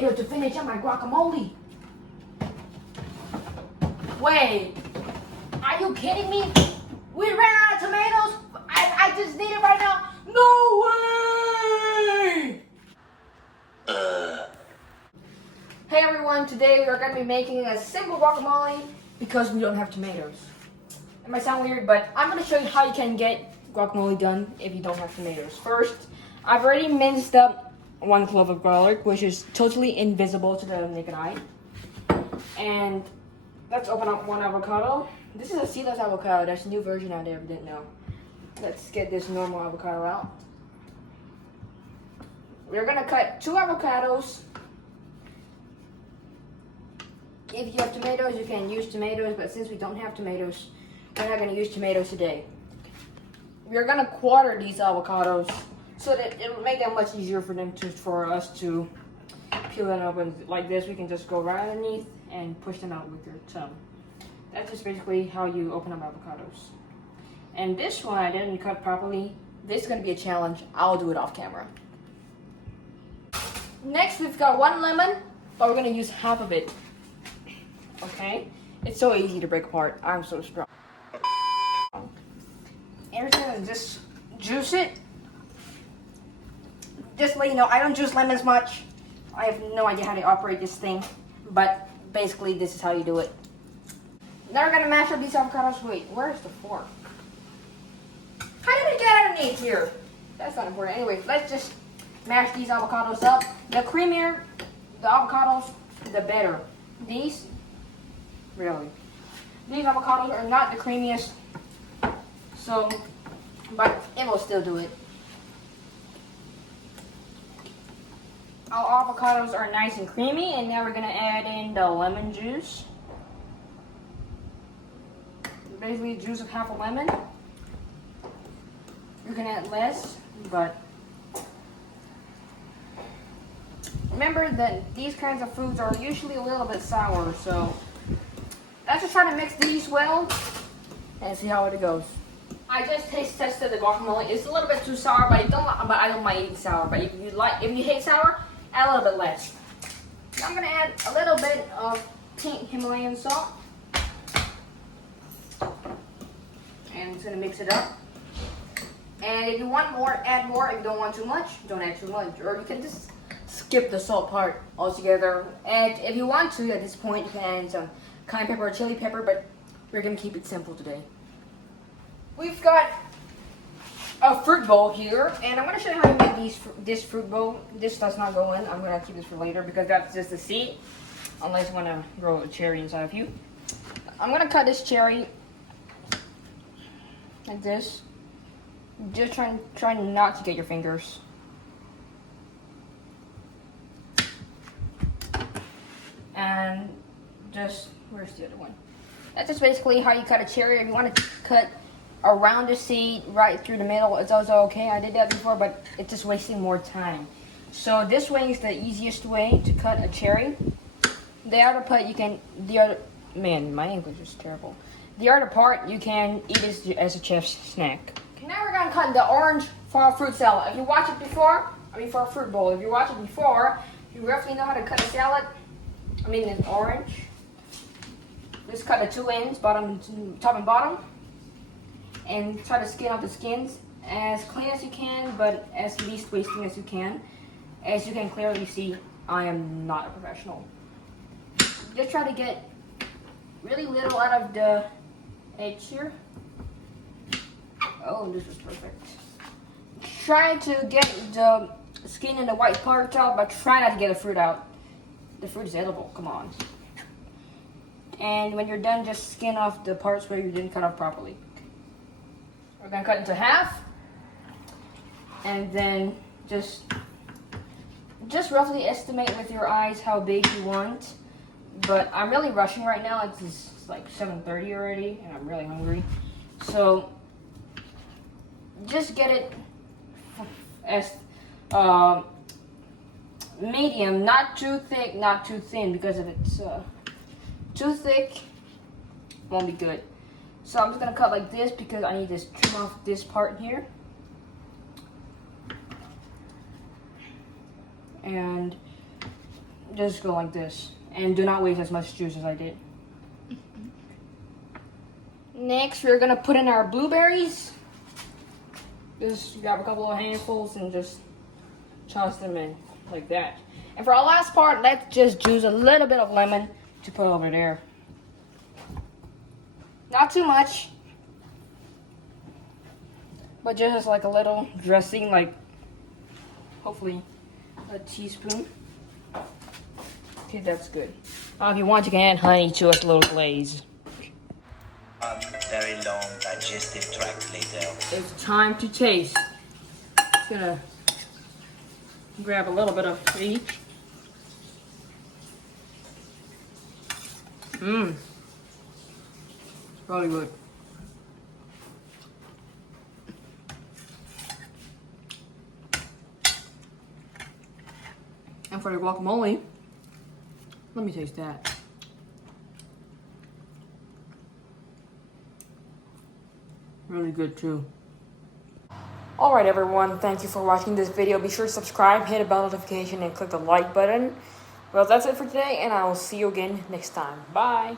tomatoes to finish up my guacamole. Wait, are you kidding me? We ran out of tomatoes. I just need it right now. No way! Hey everyone, today we are going to be making a simple guacamole because we don't have tomatoes. It might sound weird, but I'm going to show you how you can get guacamole done if you don't have tomatoes. First, I've already minced up 1 clove of garlic, which is totally invisible to the naked eye. And let's open up 1 avocado. This is a seedless avocado. There's a new version out there if you didn't know. Let's get this normal avocado out. We're going to cut 2 avocados. If you have tomatoes, you can use tomatoes, but since we don't have tomatoes, we're not going to use tomatoes today. We're going to quarter these avocados so that it will make them much easier for us to peel them open like this. We can just go right underneath and push them out with your tongue. That's just basically how you open up avocados. And this one I didn't cut properly. This is going to be a challenge. I'll do it off camera. Next, we've got 1 lemon, but we're going to use half of it. Okay? It's so easy to break apart. I'm so strong. Everything is just juice it. Just to let you know, I don't juice lemons much. I have no idea how to operate this thing, but basically this is how you do it. Now we're gonna mash up these avocados. Wait, where's the fork? How did it get underneath here? That's not important. Anyway, let's just mash these avocados up. The creamier the avocados, the better. These avocados are not the creamiest, so, but it will still do it. Our avocados are nice and creamy, and now we're gonna add in the lemon juice. Basically the juice of half a lemon. You can add less, but remember that these kinds of foods are usually a little bit sour, so let's just try to mix these well and see how it goes. I just taste tested the guacamole. It's a little bit too sour, but I don't mind eating sour. But if you hate sour, add a little bit less. Now I'm gonna add a little bit of pink Himalayan salt, and it's gonna mix it up. And if you want more, add more. If you don't want too much, don't add too much, or you can just skip the salt part altogether. And if you want to, at this point, you can add some cayenne pepper or chili pepper, but we're gonna keep it simple today. We've got a fruit bowl here, and I'm gonna show you how to make this fruit bowl. This does not go in. I'm gonna keep this for later because that's just a seed, unless you wanna grow a cherry inside of you. I'm gonna cut this cherry like this. Just try not to get your fingers. And just, where's the other one? That's just basically how you cut a cherry. If you want to cut around the seed right through the middle, it's also okay. I did that before, but it's just wasting more time. So this way is the easiest way to cut a cherry. The other part you can, man, my English is terrible. The other part you can eat as a chef's snack. Okay, now we're gonna cut the orange for our fruit salad. If you watch it before, for a fruit bowl, if you watch it before, you roughly know how to cut a salad. An orange. Just cut the 2 ends, top and bottom, and try to skin off the skins as clean as you can, but as least wasting as you can. As you can clearly see, I am not a professional. Just try to get really little out of the edge here. Oh, this is perfect. Try to get the skin and the white part out, but try not to get the fruit out. The fruit is edible, come on. And when you're done, just skin off the parts where you didn't cut off properly. We're gonna cut into half. And then just roughly estimate with your eyes how big you want. But I'm really rushing right now. It's like 7:30 already, and I'm really hungry. So just get it as medium, not too thick, not too thin, because if it's too thick, it won't be good. So I'm just gonna cut like this because I need to trim off this part here. And just go like this. And do not waste as much juice as I did. Next, we're gonna put in our blueberries. Just grab a couple of handfuls and just toss them in like that. And for our last part, let's just juice a little bit of lemon to put over there. Not too much, but just like a little dressing, like hopefully a teaspoon. Okay, that's good. If you want, you can add honey to a little glaze. Very long digestive tract later. It's time to taste. Just gonna grab a little bit of each. Mmm. It's really good. And for the guacamole, let me taste that. Really good too. Alright everyone, thank you for watching this video. Be sure to subscribe, hit a bell notification, and click the like button. Well, that's it for today, and I will see you again next time. Bye!